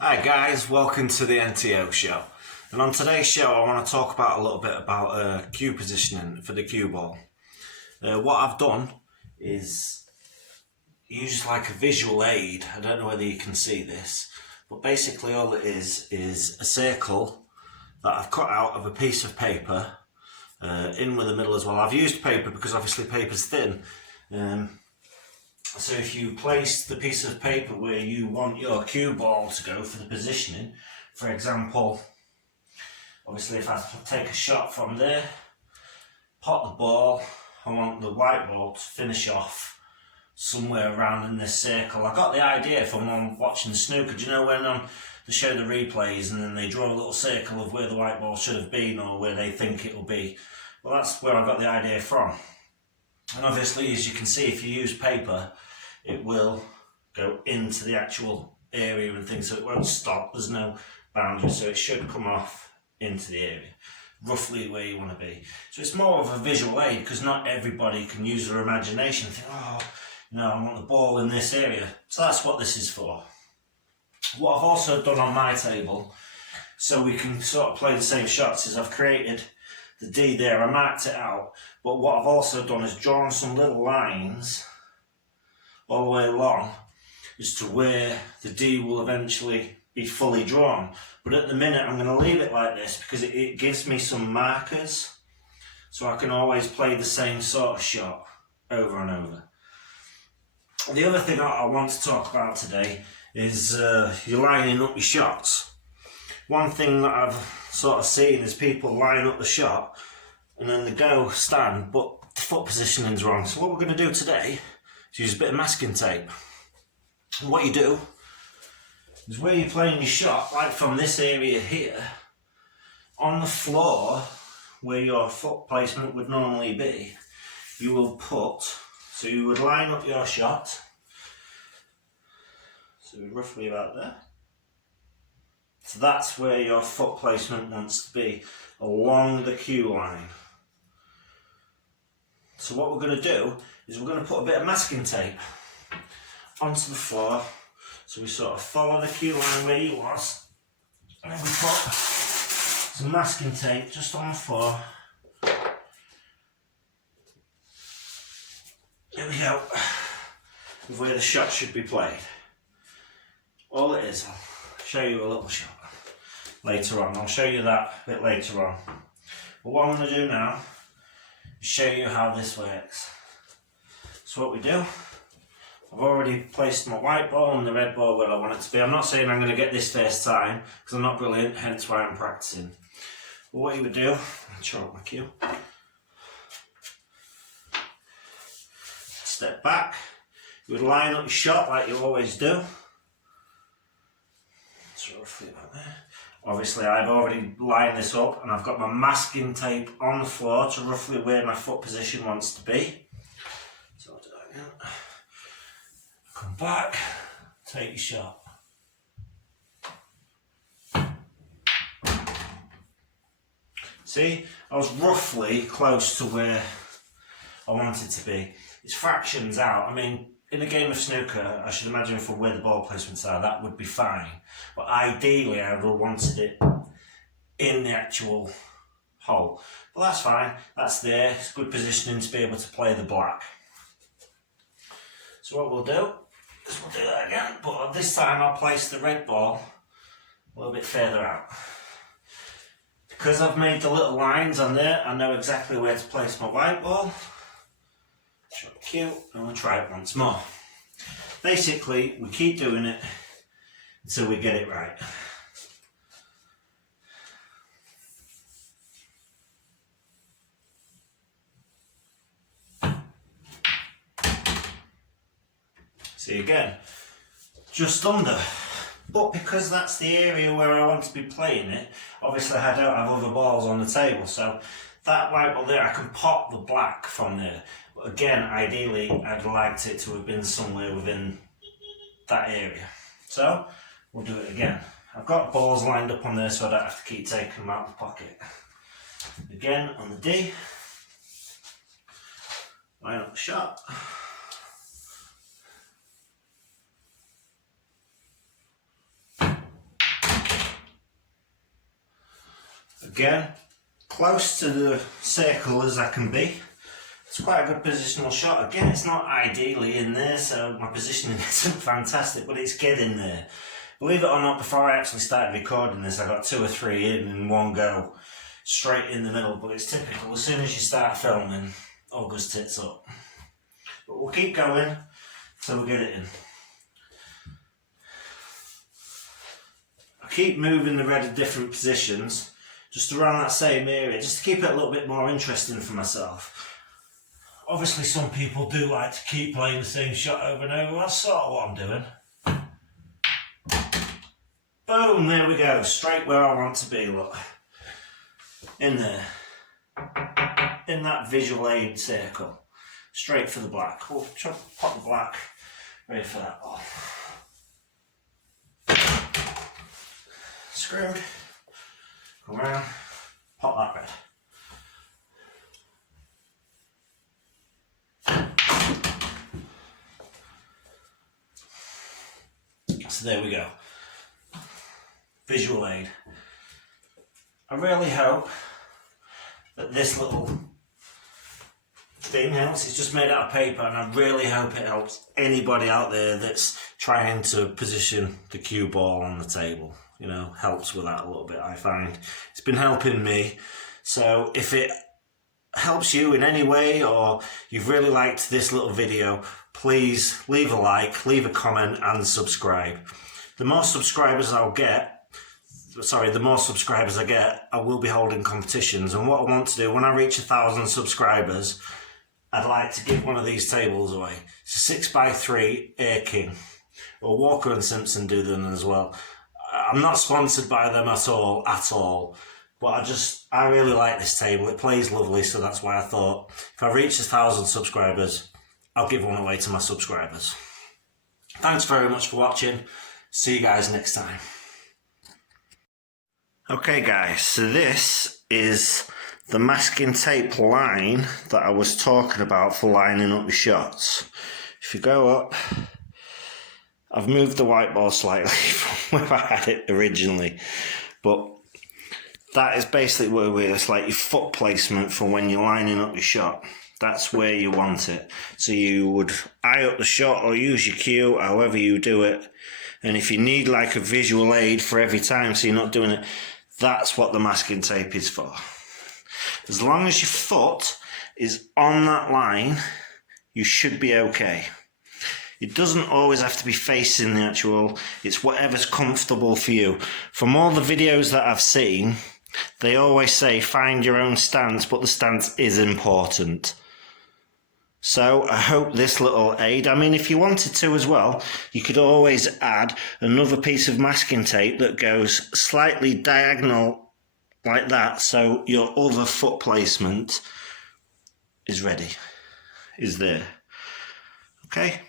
Hi guys, welcome to the NTO show. And on today's show I want to talk about a little bit about cue positioning for the cue ball. What I've done is use like a visual aid. I don't know whether you can see this, but basically all it is a circle that I've cut out of a piece of paper, in with the middle as well. I've used paper because obviously paper's thin. So if you place the piece of paper where you want your cue ball to go for the positioning, for example, obviously if I take a shot from there, pot the ball, I want the white ball to finish off somewhere around in this circle. I got the idea from watching the snooker. Do you know when they show the replays and then they draw a little circle of where the white ball should have been or where they think it will be? Well, that's where I got the idea from. And obviously, as you can see, if you use paper, it will go into the actual area and things, so it won't stop. There's no boundary, so it should come off into the area, roughly where you want to be. So it's more of a visual aid because not everybody can use their imagination and think, oh, no, I want the ball in this area. So that's what this is for. What I've also done on my table, so we can sort of play the same shots, is I've created the D there. I marked it out, but what I've also done is drawn some little lines all the way along as to where the D will eventually be fully drawn. But at the minute I'm going to leave it like this because it gives me some markers, so I can always play the same sort of shot over and over. The other thing I want to talk about today is you're lining up your shots. One thing that I've sort of seen is people line up the shot and then they go stand, but the foot positioning's wrong. So what we're going to do today is use a bit of masking tape. And what you do is where you're playing your shot, like from this area here, on the floor where your foot placement would normally be, you will put, so you would line up your shot, so roughly about there. So that's where your foot placement wants to be, along the cue line. So what we're going to do is we're going to put a bit of masking tape onto the floor. So we sort of follow the cue line where he was, and then we put some masking tape just on the floor. There we go, of where the shot should be played. All it is, I'll show you a little shot later on. I'll show you that a bit later on. But what I'm going to do now is show you how this works. So what we do, I've already placed my white ball and the red ball where I want it to be. I'm not saying I'm going to get this first time because I'm not brilliant, hence why I'm practicing. But what you would do, I'll show up my cue. Step back, you would line up your shot like you always do. So roughly about there. Obviously I've already lined this up and I've got my masking tape on the floor to roughly where my foot position wants to be. So I'll do that again. Come back, take your shot. See, I was roughly close to where I wanted to be. It's fractions out. I mean, in a game of snooker, I should imagine from where the ball placements are, that would be fine. But ideally, I would have wanted it in the actual hole. But that's fine, that's there. It's good positioning to be able to play the black. So what we'll do is we'll do that again, but this time I'll place the red ball a little bit further out. Because I've made the little lines on there, I know exactly where to place my white ball. Short cue, and we'll try it once more. Basically, we keep doing it until we get it right. See again, just under. But because that's the area where I want to be playing it, obviously I don't have other balls on the table, so that white ball there, I can pop the black from there. But again, ideally, I'd liked it to have been somewhere within that area. So, we'll do it again. I've got balls lined up on there so I don't have to keep taking them out of the pocket. Again, on the D, line up the shot. Again, close to the circle as I can be. It's quite a good positional shot. Again, it's not ideally in there, so my positioning isn't fantastic, but it's getting there. Believe it or not, before I actually started recording this, I got 2 or 3 in one go, straight in the middle, but it's typical. As soon as you start filming, all goes tits up. But we'll keep going till we get it in. I keep moving the red in different positions, just around that same area, just to keep it a little bit more interesting for myself. Obviously some people do like to keep playing the same shot over and over. That's sort of what I'm doing. Boom, there we go, straight where I want to be, look. In there. In that visual aid circle. Straight for the black. We'll try to pop the black, ready for that ball. Screwed. Go around, pop that red. So there we go. Visual aid. I really hope that this little thing helps. It's just made out of paper, and I really hope it helps anybody out there that's trying to position the cue ball on the table. You know, helps with that a little bit, I find. It's been helping me. So if it helps you in any way, or you've really liked this little video, please leave a like, leave a comment and subscribe. The more subscribers I get, I will be holding competitions. And what I want to do, when I reach 1,000 subscribers, I'd like to give one of these tables away. It's a 6x3 Air King. Well, Walker and Simpson do them as well. I'm not sponsored by them at all. But I really like this table. It plays lovely, so that's why I thought if I reach 1,000 subscribers, I'll give one away to my subscribers. Thanks very much for watching. See you guys next time. Okay guys, so this is the masking tape line that I was talking about for lining up your shots. If you go up, I've moved the white ball slightly from where I had it originally, but that is basically where it's like your foot placement for when you're lining up your shot. That's where you want it. So you would eye up the shot or use your cue, however you do it. And if you need like a visual aid for every time, so you're not doing it, that's what the masking tape is for. As long as your foot is on that line, you should be okay. It doesn't always have to be facing the actual, it's whatever's comfortable for you. From all the videos that I've seen, they always say find your own stance, but the stance is important. So I hope this little aid, I mean if you wanted to as well, you could always add another piece of masking tape that goes slightly diagonal like that, so your other foot placement is ready, is there. Okay?